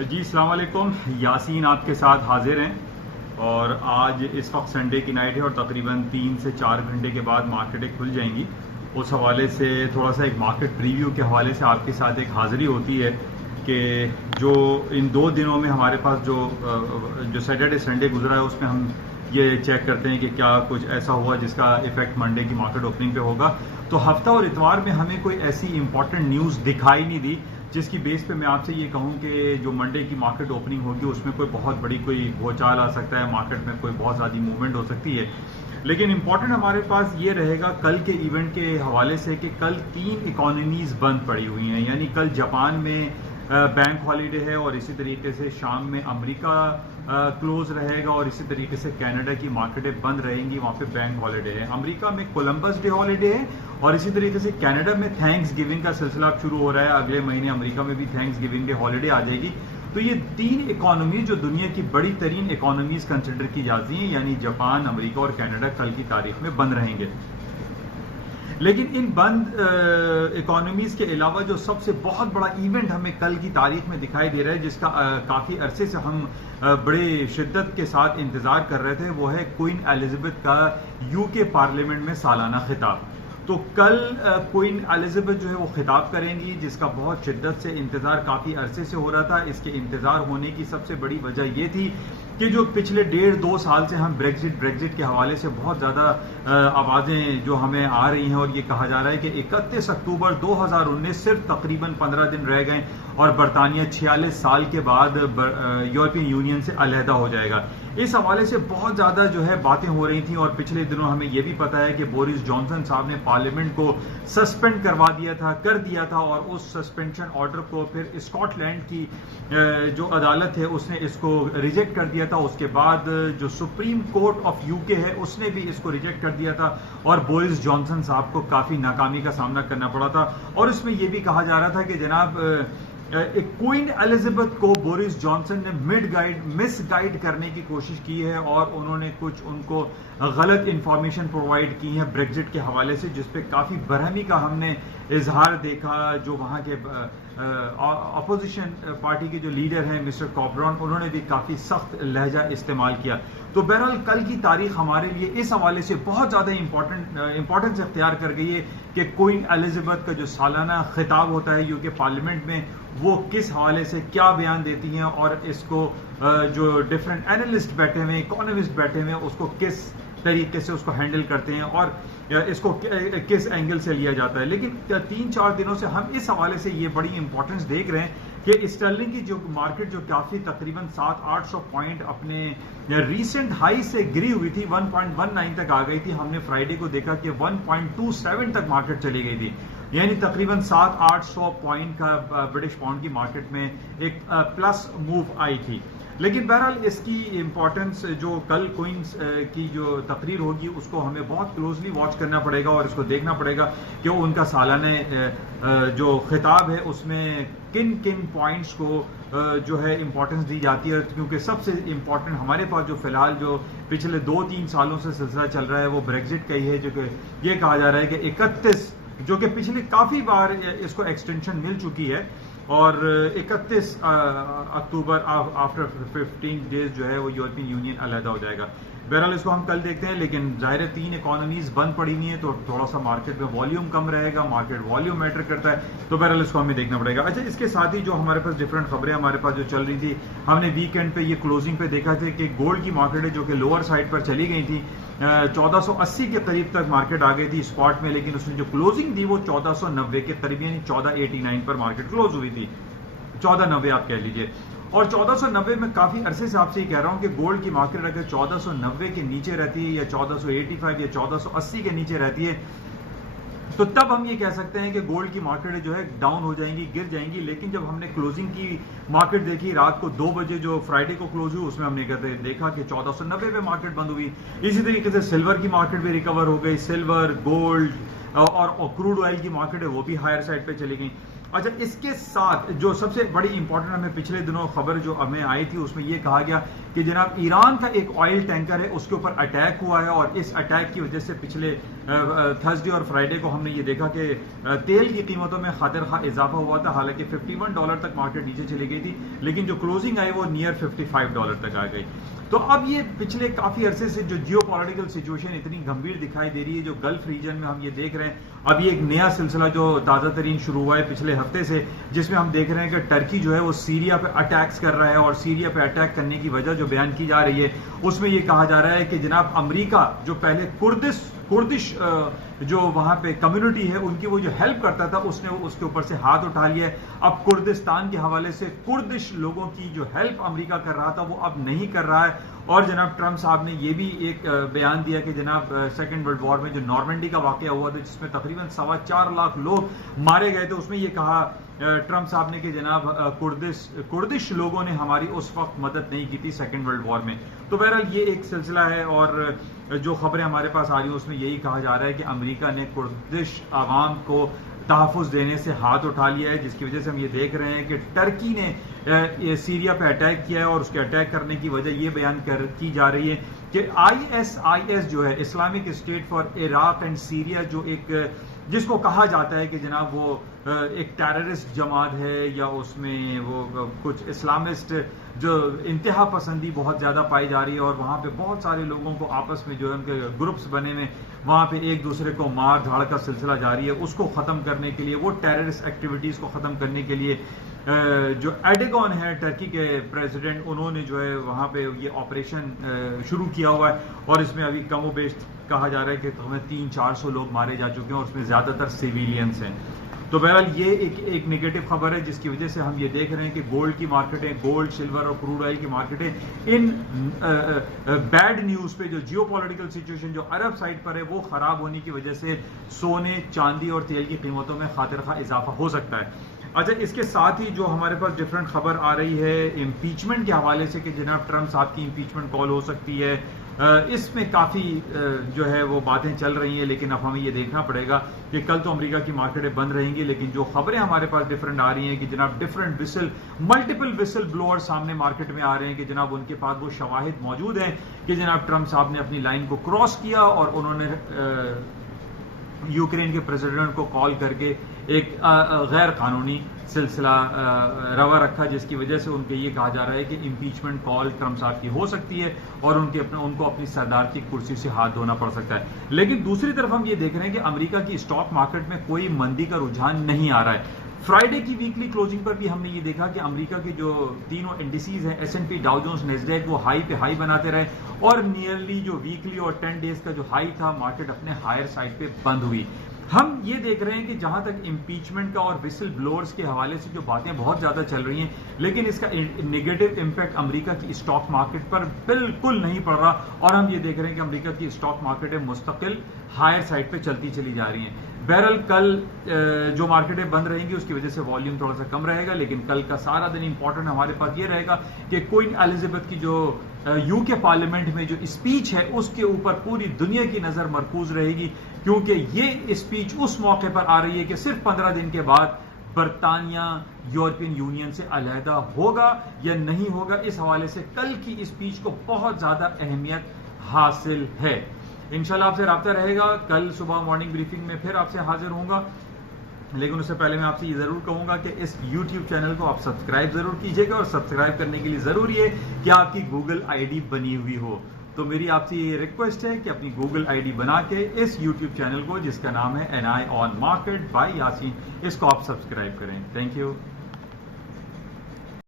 جی السلام علیکم، یاسین آپ کے ساتھ حاضر ہیں اور آج اس وقت سنڈے کی نائٹ ہے اور تقریباً 3 سے 4 گھنٹے کے بعد مارکیٹیں کھل جائیں گی. اس حوالے سے تھوڑا سا ایک مارکیٹ پریویو کے حوالے سے آپ کے ساتھ ایک حاضری ہوتی ہے کہ جو ان 2 دنوں میں ہمارے پاس جو سیٹرڈے سنڈے گزرا ہے اس میں ہم یہ چیک کرتے ہیں کہ کیا کچھ ایسا ہوا جس کا ایفیکٹ منڈے کی مارکیٹ اوپننگ پہ ہوگا. تو ہفتہ اور اتوار میں ہمیں کوئی ایسی امپورٹنٹ نیوز دکھائی نہیں دی جس کی بیس پہ میں آپ سے یہ کہوں کہ جو منڈے کی مارکیٹ اوپننگ ہوگی اس میں کوئی بہت بڑی کوئی بھوچال آ سکتا ہے، مارکیٹ میں کوئی بہت زیادہ موومنٹ ہو سکتی ہے. لیکن امپورٹنٹ ہمارے پاس یہ رہے گا کل کے ایونٹ کے حوالے سے کہ کل 3 اکانومیز بند پڑی ہوئی ہیں. یعنی کل جاپان میں بینک ہالیڈے ہے اور اسی طریقے سے شام میں امریکہ کلوز رہے گا اور اسی طریقے سے کینیڈا کی مارکیٹیں بند رہیں گی، وہاں پہ بینک ہالیڈے ہے. امریکہ میں کولمبس ڈے ہالیڈے ہے اور اسی طریقے سے کینیڈا میں تھینکس گیونگ کا سلسلہ اب شروع ہو رہا ہے. اگلے مہینے امریکہ میں بھی تھینکس گیونگ ڈے ہالیڈے آ جائے گی. تو یہ 3 اکانومی جو دنیا کی بڑی ترین اکانومیز کنسیڈر کی جاتی ہیں، یعنی جاپان، امریکہ اور کینیڈا کل کی تاریخ میں بند رہیں گے. لیکن ان بند اکانومیز کے علاوہ جو سب سے بہت بڑا ایونٹ ہمیں کل کی تاریخ میں دکھائی دے رہا ہے، جس کا کافی عرصے سے ہم بڑے شدت کے ساتھ انتظار کر رہے تھے، وہ ہے کوئین ایلزابتھ کا UK پارلیمنٹ میں سالانہ خطاب. تو کل کوئین ایلزابتھ جو ہے وہ خطاب کریں گی، جس کا بہت شدت سے انتظار کافی عرصے سے ہو رہا تھا. اس کے انتظار ہونے کی سب سے بڑی وجہ یہ تھی کہ جو پچھلے 1.5-2 سال سے ہم بریگزٹ کے حوالے سے بہت زیادہ آوازیں جو ہمیں آ رہی ہیں اور یہ کہا جا رہا ہے کہ 31 اکتوبر 2019 صرف تقریباً 15 دن رہ گئے اور برطانیہ 46 سال کے بعد یورپین یونین سے علیحدہ ہو جائے گا. اس حوالے سے بہت زیادہ جو ہے باتیں ہو رہی تھیں اور پچھلے دنوں ہمیں یہ بھی پتا ہے کہ بورس جانسن صاحب نے پارلیمنٹ کو سسپینڈ کر دیا تھا اور اس سسپینشن آرڈر کو پھر اسکاٹ لینڈ کی جو عدالت ہے اس نے اس کو ریجیکٹ کر دیا تھا. اس کے بعد جو سپریم کورٹ آف UK ہے اس نے بھی اس کو ریجیکٹ کر دیا تھا اور بورس جانسن صاحب کو کافی ناکامی کا سامنا کرنا پڑا تھا. اور اس میں یہ بھی کہا جا رہا تھا کہ جناب کوئین ایلزابتھ کو بورس جانسن نے مس گائیڈ کرنے کی کوشش کی ہے اور انہوں نے کچھ ان کو غلط انفارمیشن پرووائڈ کی ہے بریگزٹ کے حوالے سے، جس پہ کافی برہمی کا ہم نے اظہار دیکھا. جو وہاں کے اپوزیشن پارٹی کے جو لیڈر ہیں مسٹر کابرون، انہوں نے بھی کافی سخت لہجہ استعمال کیا. تو بہرحال کل کی تاریخ ہمارے لیے اس حوالے سے بہت زیادہ امپورٹنس اختیار کر گئی ہے کہ کوئین ایلزابتھ کا جو سالانہ خطاب ہوتا ہے UK پارلیمنٹ میں وہ کس حوالے سے کیا بیان دیتی ہیں اور اس کو جو ڈفرینٹ اینالسٹ بیٹھے ہوئے، اکانومسٹ بیٹھے ہوئے، اس کو کس طریقے سے اس کو ہینڈل کرتے ہیں اور اس کو کس اینگل سے لیا جاتا ہے. لیکن 3-4 دنوں سے ہم اس حوالے سے یہ بڑی امپورٹنس دیکھ رہے ہیں کہ اسٹرلنگ کی جو مارکیٹ جو کافی تقریباً 700-800 پوائنٹ اپنے ریسنٹ ہائی سے گری ہوئی تھی، 1.19 تک آ گئی تھی. ہم نے فرائیڈے کو دیکھا کہ 1.27 تک مارکیٹ چلی گئی تھی، یعنی تقریباً 700-800 پوائنٹ کا برٹش پاؤنڈ کی مارکیٹ میں ایک پلس موو آئی تھی. لیکن بہرحال اس کی امپورٹنس جو کل کوئنس کی جو تقریر ہوگی اس کو ہمیں بہت کلوزلی واچ کرنا پڑے گا اور اس کو دیکھنا پڑے گا کہ ان کا سالانہ جو خطاب ہے اس میں کن پوائنٹس کو جو ہے امپورٹنس دی جاتی ہے. کیونکہ سب سے امپورٹنٹ ہمارے پاس جو فی الحال جو پچھلے 2-3 سالوں سے سلسلہ چل رہا ہے وہ بریگزٹ کا ہی ہے، جو کہ یہ کہا جا رہا ہے کہ 31 جو کہ پچھلے کافی بار اس کو ایکسٹینشن مل چکی ہے اور 31 اکتوبر آفٹر 15 ڈیز جو ہے وہ یورپین یونین علیحدہ ہو جائے گا. بہرحال اس کو ہم کل دیکھتے ہیں. لیکن ظاہر 3 اکانومیز بند پڑی ہوئی ہیں تو تھوڑا سا مارکیٹ میں والیوم کم رہے گا، مارکیٹ والیوم میٹر کرتا ہے، تو بہرحال اس کو ہمیں دیکھنا پڑے گا. اچھا، اس کے ساتھ ہی جو ہمارے پاس ڈفرینٹ خبریں ہمارے پاس جو چل رہی تھی، ہم نے ویکینڈ پہ یہ کلوزنگ پہ دیکھا تھا کہ گولڈ کی مارکیٹ ہے جو کہ لوور سائڈ پر چلی گئی تھی، 1480 کے قریب تک مارکیٹ آ گئی تھی اسپاٹ میں، لیکن اس نے جو کلوزنگ دی وہ 1490 کے قریب یعنی 1489 پر مارکیٹ کلوز ہوئی تھی، 1490 آپ کہہ لیجئے. اور 1490 میں کافی عرصے سے آپ سے یہ کہہ رہا ہوں کہ گولڈ کی مارکیٹ اگر 1490 کے نیچے رہتی ہے یا 1485 یا 1480 کے نیچے رہتی ہے تو تب ہم یہ کہہ سکتے ہیں کہ گولڈ کی مارکیٹ جو ہے ڈاؤن ہو جائیں گی، گر جائیں گی. لیکن جب ہم نے کلوزنگ کی مارکیٹ دیکھی رات کو 2 بجے جو فرائیڈے کو کلوز ہوئی، اس میں ہم نے دیکھا کہ 1490 پہ مارکیٹ بند ہوئی. اسی طریقے سے سلور کی مارکیٹ بھی ریکور ہو گئی، سلور، گولڈ اور کروڈ آئل کی مارکیٹ ہے وہ بھی ہائر سائڈ پہ چلی گئی. اچھا، اس کے ساتھ جو سب سے بڑی امپورٹنٹ ہمیں پچھلے دنوں خبر جو ہمیں آئی تھی اس میں یہ کہا گیا کہ جناب ایران کا ایک آئل ٹینکر ہے اس کے اوپر اٹیک ہوا ہے اور اس اٹیک کی وجہ سے پچھلے تھرسڈے اور فرائیڈے کو ہم نے یہ دیکھا کہ تیل کی قیمتوں میں خاطر خواہ اضافہ ہوا تھا، حالانکہ $51 تک مارکیٹ نیچے چلی گئی تھی، لیکن جو کلوزنگ آئی وہ نیئر $55 تک آ گئی. تو اب یہ پچھلے کافی عرصے سے جو جیو پولیٹیکل سچویشن اتنی گمبھیر دکھائی دے رہی ہے، جو گلف ریجن میں ہم یہ دیکھ رہے ہیں، اب یہ ایک نیا سلسلہ جو تازہ ترین شروع ہوا ہے پچھلے ہفتے سے، جس میں ہم دیکھ رہے ہیں کہ ٹرکی جو ہے وہ سیریا پہ اٹیکس کر رہا ہے، اور سیریا پہ اٹیک کرنے کی وجہ جو بیان کی جا رہی ہے اس میں یہ کہا جا رہا ہے کہ جناب امریکہ جو پہلے کردش جو وہاں پہ کمیونٹی ہے ان کی وہ جو ہیلپ کرتا تھا، اس نے اس کے اوپر سے ہاتھ اٹھا لیا ہے. اب کردستان کے حوالے سے کردش لوگوں کی جو ہیلپ امریکہ کر رہا تھا وہ اب نہیں کر رہا ہے. اور جناب ٹرمپ صاحب نے یہ بھی ایک بیان دیا کہ جناب سیکنڈ ورلڈ وار میں جو نارمنڈی کا واقعہ ہوا تھا جس میں تقریباً 4.25 لاکھ لوگ مارے گئے تھے، اس میں یہ کہا ٹرمپ صاحب نے کہ جناب کردش لوگوں نے ہماری اس وقت مدد نہیں کی تھی سیکنڈ ورلڈ وار میں. تو بہرحال یہ ایک سلسلہ ہے، اور جو خبریں ہمارے پاس آ رہی ہیں اس میں یہی کہا جا رہا ہے کہ امریکہ نے کردش عوام کو تحفظ دینے سے ہاتھ اٹھا لیا ہے، جس کی وجہ سے ہم یہ دیکھ رہے ہیں کہ ٹرکی نے سیریا پہ اٹیک کیا ہے، اور اس کے اٹیک کرنے کی وجہ یہ بیان کی جا رہی ہے کہ ISIS جو ہے Islamic state for Iraq and Syria, جو ایک جس کو کہا جاتا ہے کہ جناب وہ ایک ٹیررسٹ جماعت ہے، یا اس میں وہ کچھ اسلامسٹ جو انتہا پسندی بہت زیادہ پائی جا رہی ہے، اور وہاں پہ بہت سارے لوگوں کو آپس میں جو ہے ان کے گروپس بنے ہوئے وہاں پہ ایک دوسرے کو مار دھاڑ کا سلسلہ جاری ہے، اس کو ختم کرنے کے لیے، وہ ٹیررسٹ ایکٹیویٹیز کو ختم کرنے کے لیے جو ایڈیگون ہے ٹرکی کے پریزیڈنٹ، انہوں نے جو ہے وہاں پہ یہ آپریشن شروع کیا ہوا ہے. اور اس میں ابھی کم و بیش کہا جا رہا ہے کہ ہمیں 300-400 لوگ مارے جا چکے ہیں، اور اس میں زیادہ تر سیویلینس ہیں. تو بہرحال یہ ایک نیگیٹو خبر ہے، جس کی وجہ سے ہم یہ دیکھ رہے ہیں کہ گولڈ کی مارکیٹیں، گولڈ، سلور اور کروڈ آئل کی مارکیٹیں ان بیڈ نیوز پہ، جو جیو پولیٹیکل سچویشن جو عرب سائڈ پر ہے وہ خراب ہونے کی وجہ سے سونے، چاندی اور تیل کی قیمتوں میں خاطر خواہ اضافہ ہو سکتا ہے. اچھا، اس کے ساتھ ہی جو ہمارے پاس ڈفرینٹ خبر آ رہی ہے امپیچمنٹ کے حوالے سے کہ جناب ٹرمپ صاحب کی امپیچمنٹ کال ہو سکتی ہے. اس میں کافی جو ہے وہ باتیں چل رہی ہیں، لیکن اب ہمیں یہ دیکھنا پڑے گا کہ کل تو امریکہ کی مارکیٹیں بند رہیں گی، لیکن جو خبریں ہمارے پاس ڈفرینٹ آ رہی ہیں کہ جناب ڈفرینٹ ملٹیپل وسل بلوئر سامنے مارکیٹ میں آ رہے ہیں کہ جناب ان کے پاس وہ شواہد موجود ہیں کہ جناب ٹرمپ صاحب نے اپنی لائن کو کراس کیا، اور انہوں نے یوکرین کے پریزیڈنٹ کو کال کر کے ایک غیر قانونی سلسلہ روا رکھا، جس کی وجہ سے ان کے یہ کہا جا رہا ہے کہ امپیچمنٹ کال ٹرمپ صاحب کی ہو سکتی ہے، اور ان کو اپنی صدارتی کرسی سے ہاتھ دھونا پڑ سکتا ہے. لیکن دوسری طرف ہم یہ دیکھ رہے ہیں کہ امریکہ کی اسٹاک مارکیٹ میں کوئی مندی کا رجحان نہیں آ رہا ہے. فرائیڈے کی ویکلی کلوزنگ پر بھی ہم نے یہ دیکھا کہ امریکہ کے جو تینوں انڈیسیز ہیں، S&P، ڈاؤ جونز، نیسڈیک، وہ ہائی پہ ہائی بناتے رہے، اور نیئرلی جو ویکلی اور 10 ڈیز کا جو ہائی تھا مارکیٹ اپنے ہائر سائڈ پہ بند ہوئی. ہم یہ دیکھ رہے ہیں کہ جہاں تک امپیچمنٹ کا اور وسل بلورز کے حوالے سے جو باتیں بہت زیادہ چل رہی ہیں، لیکن اس کا نیگیٹو امپیکٹ امریکہ کی اسٹاک مارکیٹ پر بالکل نہیں پڑ رہا، اور ہم یہ دیکھ رہے ہیں کہ امریکہ کی اسٹاک مارکیٹیں مستقل ہائر سائڈ پہ چلتی چلی جا رہی ہیں. بہرحال کل جو مارکیٹیں بند رہیں گی اس کی وجہ سے والیوم تھوڑا سا کم رہے گا، لیکن کل کا سارا دن امپورٹنٹ ہمارے پاس یہ رہے گا کہ کوئین ایلزابتھ کی جو UK پارلیمنٹ میں جو اسپیچ ہے اس کے اوپر پوری دنیا کی نظر مرکوز رہے گی، کیونکہ یہ اسپیچ اس موقع پر آ رہی ہے کہ صرف 15 دن کے بعد برطانیہ یورپین یونین سے علیحدہ ہوگا یا نہیں ہوگا. اس حوالے سے کل کی اسپیچ کو بہت زیادہ اہمیت حاصل ہے. انشاءاللہ آپ سے رابطہ رہے گا. کل صبح مارننگ بریفنگ میں پھر آپ سے حاضر ہوں گا، لیکن اس سے پہلے میں آپ سے یہ ضرور کہوں گا کہ اس YouTube چینل کو آپ سبسکرائب ضرور کیجیے گا، اور سبسکرائب کرنے کے لیے ضروری ہے کہ آپ کی گوگل ID بنی ہوئی ہو. تو میری آپ سے یہ ریکویسٹ ہے کہ اپنی گوگل ID بنا کے اس YouTube چینل کو، جس کا نام ہے NI on Market by Yasin, اس کو آپ سبسکرائب کریں. Thank you.